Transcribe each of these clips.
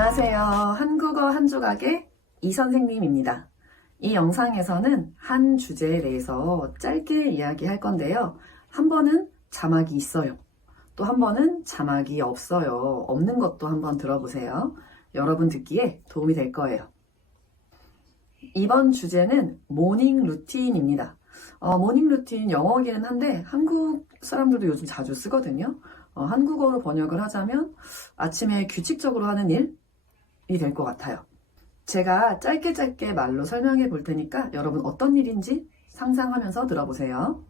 안녕하세요. 한국어 한 조각의 이 선생님입니다. 이 영상에서는 한 주제에 대해서 짧게 이야기할 건데요. 한 번은 자막이 있어요. 또 한 번은 자막이 없어요. 없는 것도 한번 들어보세요. 여러분 듣기에 도움이 될 거예요. 이번 주제는 모닝 루틴입니다. 모닝 루틴 영어이기는 한데 한국 사람들도 요즘 자주 쓰거든요. 한국어로 번역을 하자면 아침에 규칙적으로 하는 일이 될 것 같아요. 제가 짧게 말로 설명해 볼 테니까 여러분 어떤 일인지 상상하면서 들어보세요.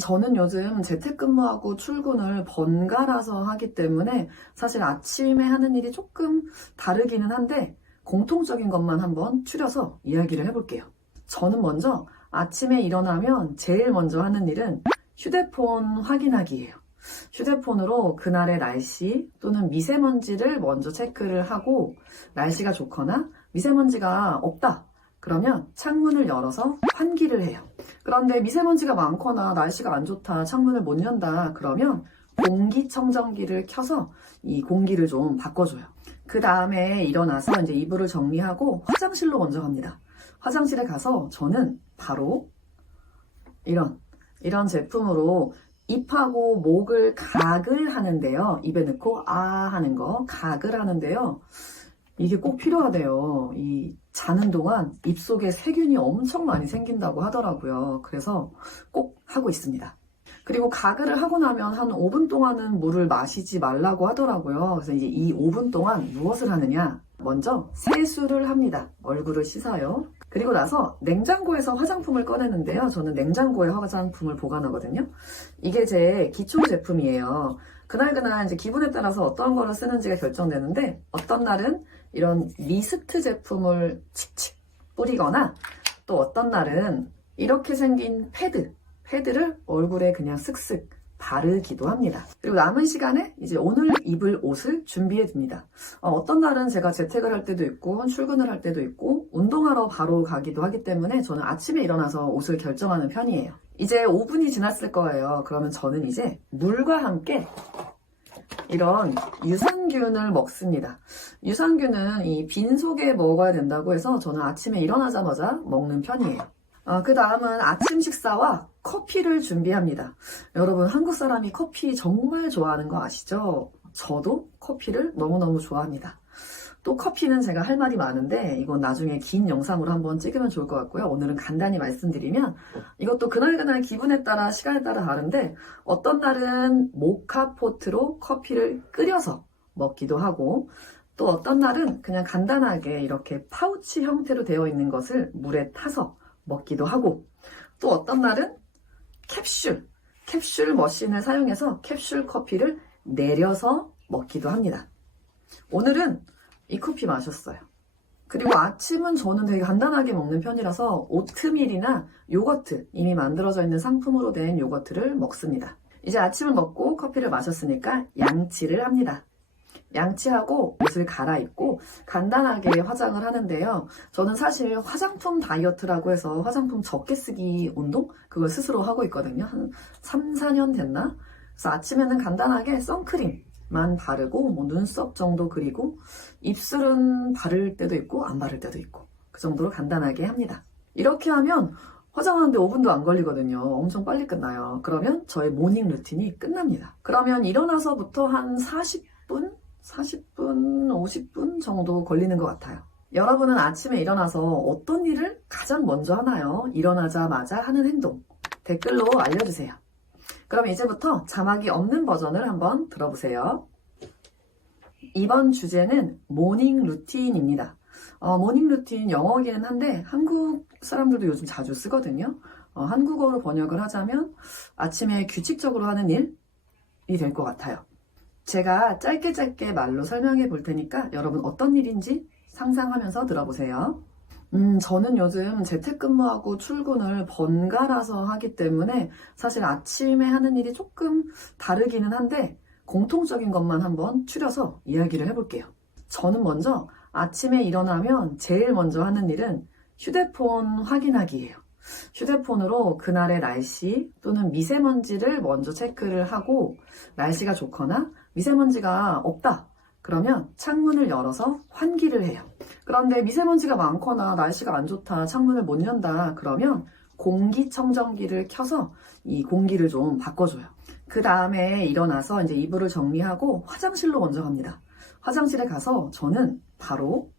저는 요즘 재택근무하고 출근을 번갈아서 하기 때문에 사실 아침에 하는 일이 조금 다르기는 한데 공통적인 것만 한번 추려서 이야기를 해볼게요. 저는 먼저 아침에 일어나면 제일 먼저 하는 일은 휴대폰 확인하기예요. 휴대폰으로 그날의 날씨 또는 미세먼지를 먼저 체크를 하고 날씨가 좋거나 미세먼지가 없다. 그러면 창문을 열어서 환기를 해요. 그런데 미세먼지가 많거나 날씨가 안 좋다, 창문을 못 연다 그러면 공기청정기를 켜서 이 공기를 좀 바꿔줘요. 그 다음에 일어나서 이제 이불을 정리하고 화장실로 먼저 갑니다. 화장실에 가서 저는 바로 이런 제품으로 입하고 목을 가글 하는데요. 입에 넣고 하는 거 가글 하는데요. 이게 꼭 필요하대요. 이 자는 동안 입속에 세균이 엄청 많이 생긴다고 하더라고요. 그래서 꼭 하고 있습니다. 그리고 가글을 하고 나면 한 5분 동안은 물을 마시지 말라고 하더라고요. 그래서 이제 이 5분 동안 무엇을 하느냐? 먼저 세수를 합니다. 얼굴을 씻어요. 그리고 나서 냉장고에서 화장품을 꺼내는데요. 저는 냉장고에 화장품을 보관하거든요. 이게 제 기초 제품이에요. 그날 이제 기분에 따라서 어떤 거를 쓰는지가 결정되는데 어떤 날은 이런 미스트 제품을 칙칙 뿌리거나 또 어떤 날은 이렇게 생긴 패드를 얼굴에 그냥 슥슥 바르기도 합니다. 그리고 남은 시간에 이제 오늘 입을 옷을 준비해 둡니다. 어떤 날은 제가 재택을 할 때도 있고 출근을 할 때도 있고 운동하러 바로 가기도 하기 때문에 저는 아침에 일어나서 옷을 결정하는 편이에요. 이제 5분이 지났을 거예요. 그러면 저는 이제 물과 함께 이런 유산균을 먹습니다. 유산균은 이 빈속에 먹어야 된다고 해서 저는 아침에 일어나자마자 먹는 편이에요. 그 다음은 아침 식사와 커피를 준비합니다. 여러분 한국 사람이 커피 정말 좋아하는 거 아시죠? 저도 커피를 너무너무 좋아합니다. 또 커피는 제가 할 말이 많은데 이건 나중에 긴 영상으로 한번 찍으면 좋을 것 같고요. 오늘은 간단히 말씀드리면 이것도 그날 기분에 따라 시간에 따라 다른데 어떤 날은 모카포트로 커피를 끓여서 먹기도 하고 또 어떤 날은 그냥 간단하게 이렇게 파우치 형태로 되어 있는 것을 물에 타서 먹기도 하고 또 어떤 날은 캡슐 머신을 사용해서 캡슐 커피를 내려서 먹기도 합니다. 오늘은 이 커피 마셨어요. 그리고 아침은 저는 되게 간단하게 먹는 편이라서 오트밀이나 요거트, 이미 만들어져 있는 상품으로 된 요거트를 먹습니다. 이제 아침을 먹고 커피를 마셨으니까 양치를 합니다. 양치하고 옷을 갈아입고 간단하게 화장을 하는데요. 저는 사실 화장품 다이어트라고 해서 화장품 적게 쓰기 운동? 그걸 스스로 하고 있거든요. 한 3, 4년 됐나? 그래서 아침에는 간단하게 선크림만 바르고 뭐 눈썹 정도 그리고 입술은 바를 때도 있고 안 바를 때도 있고 그 정도로 간단하게 합니다. 이렇게 하면 화장하는데 5분도 안 걸리거든요. 엄청 빨리 끝나요. 그러면 저의 모닝 루틴이 끝납니다. 그러면 일어나서부터 한 40분, 50분 정도 걸리는 것 같아요. 여러분은 아침에 일어나서 어떤 일을 가장 먼저 하나요? 일어나자마자 하는 행동 댓글로 알려주세요. 그럼 이제부터 자막이 없는 버전을 한번 들어보세요. 이번 주제는 모닝 루틴입니다. 모닝 루틴 영어이기는 한데 한국 사람들도 요즘 자주 쓰거든요. 한국어로 번역을 하자면 아침에 규칙적으로 하는 일이 될 것 같아요. 제가 짧게 말로 설명해 볼 테니까 여러분 어떤 일인지 상상하면서 들어보세요. 저는 요즘 재택근무하고 출근을 번갈아서 하기 때문에 사실 아침에 하는 일이 조금 다르기는 한데 공통적인 것만 한번 추려서 이야기를 해볼게요. 저는 먼저 아침에 일어나면 제일 먼저 하는 일은 휴대폰 확인하기예요. 휴대폰으로 그날의 날씨 또는 미세먼지를 먼저 체크를 하고 날씨가 좋거나 미세먼지가 없다. 그러면 창문을 열어서 환기를 해요. 그런데 미세먼지가 많거나 날씨가 안 좋다, 창문을 못 연다, 그러면 공기청정기를 켜서 이 공기를 좀 바꿔줘요. 그 다음에 일어나서 이제 이불을 정리하고 화장실로 먼저 갑니다. 화장실에 가서 저는 바로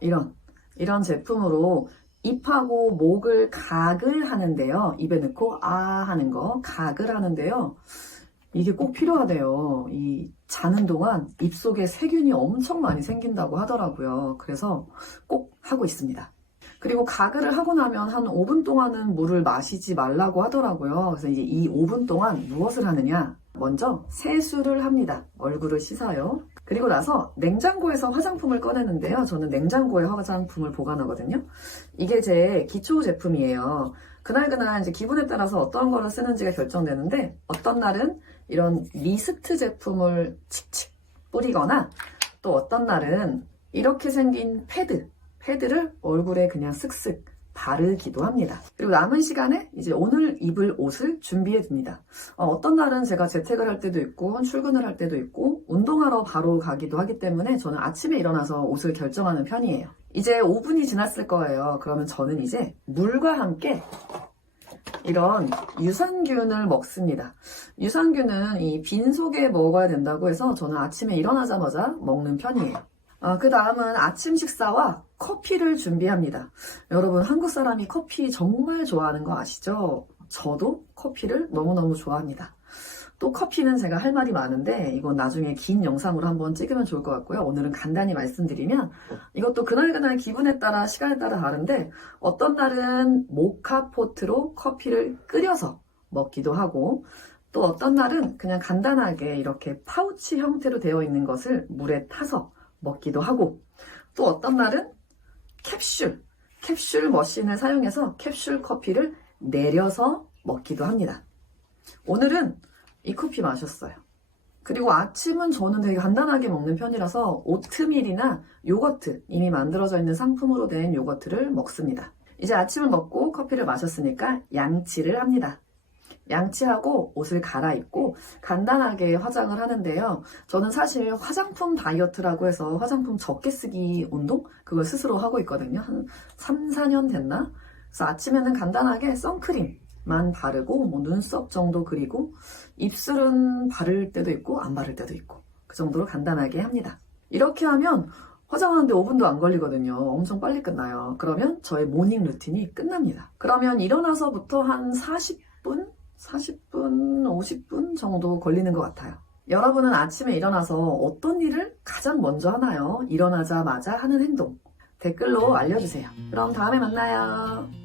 이런 제품으로 입하고 목을 가글 하는데요. 입에 넣고 아 하는 거 가글 하는데요. 이게 꼭 필요하대요. 이 자는 동안 입속에 세균이 엄청 많이 생긴다고 하더라고요. 그래서 꼭 하고 있습니다. 그리고 가글을 하고 나면 한 5분 동안은 물을 마시지 말라고 하더라고요. 그래서 이제 이 5분 동안 무엇을 하느냐? 먼저 세수를 합니다. 얼굴을 씻어요. 그리고 나서 냉장고에서 화장품을 꺼내는데요. 저는 냉장고에 화장품을 보관하거든요. 이게 제 기초 제품이에요. 그날 이제 기분에 따라서 어떤 거를 쓰는지가 결정되는데 어떤 날은 이런 미스트 제품을 칙칙 뿌리거나 또 어떤 날은 이렇게 생긴 패드를 얼굴에 그냥 쓱쓱 바르기도 합니다. 그리고 남은 시간에 이제 오늘 입을 옷을 준비해 둡니다. 어떤 날은 제가 재택을 할 때도 있고 출근을 할 때도 있고 운동하러 바로 가기도 하기 때문에 저는 아침에 일어나서 옷을 결정하는 편이에요. 이제 5분이 지났을 거예요. 그러면 저는 이제 물과 함께 이런 유산균을 먹습니다. 유산균은 이 빈속에 먹어야 된다고 해서 저는 아침에 일어나자마자 먹는 편이에요. 그 다음은 아침 식사와 커피를 준비합니다. 여러분, 한국 사람이 커피 정말 좋아하는 거 아시죠? 저도 커피를 너무너무 좋아합니다. 또 커피는 제가 할 말이 많은데 이건 나중에 긴 영상으로 한번 찍으면 좋을 것 같고요. 오늘은 간단히 말씀드리면 이것도 그날 기분에 따라 시간에 따라 다른데 어떤 날은 모카포트로 커피를 끓여서 먹기도 하고 또 어떤 날은 그냥 간단하게 이렇게 파우치 형태로 되어 있는 것을 물에 타서 먹기도 하고 또 어떤 날은 캡슐 머신을 사용해서 캡슐 커피를 내려서 먹기도 합니다. 오늘은 이 커피 마셨어요. 그리고 아침은 저는 되게 간단하게 먹는 편이라서 오트밀이나 요거트, 이미 만들어져 있는 상품으로 된 요거트를 먹습니다. 이제 아침을 먹고 커피를 마셨으니까 양치를 합니다. 양치하고 옷을 갈아입고 간단하게 화장을 하는데요. 저는 사실 화장품 다이어트라고 해서 화장품 적게 쓰기 운동? 그걸 스스로 하고 있거든요. 한 3, 4년 됐나? 그래서 아침에는 간단하게 선크림만 바르고 뭐 눈썹 정도 그리고 입술은 바를 때도 있고 안 바를 때도 있고 그 정도로 간단하게 합니다. 이렇게 하면 화장하는데 5분도 안 걸리거든요. 엄청 빨리 끝나요. 그러면 저의 모닝 루틴이 끝납니다. 그러면 일어나서부터 한 40분, 50분 정도 걸리는 것 같아요. 여러분은 아침에 일어나서 어떤 일을 가장 먼저 하나요? 일어나자마자 하는 행동. 댓글로 알려주세요. 그럼 다음에 만나요.